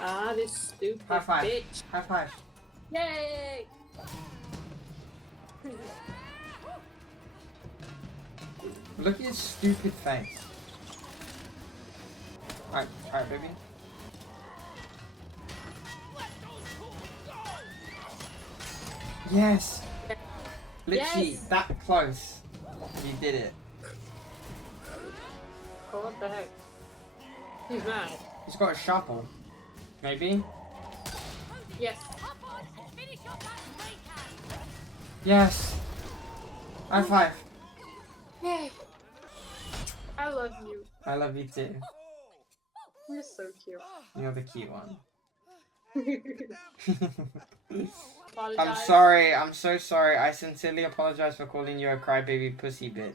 Ah, this stupid High five. bitch. High five. Yay! Look at his stupid face. Alright, baby. Yes! Literally, Yes! that close. You did it. Oh, what the heck? He's mad. He's got a shovel. Maybe? Yes. Yes! High five. Yay! I love you. I love you too. You're so cute. You're the cute one. Apologize. I'm sorry. I'm so sorry. I sincerely apologize for calling you a crybaby pussy bitch.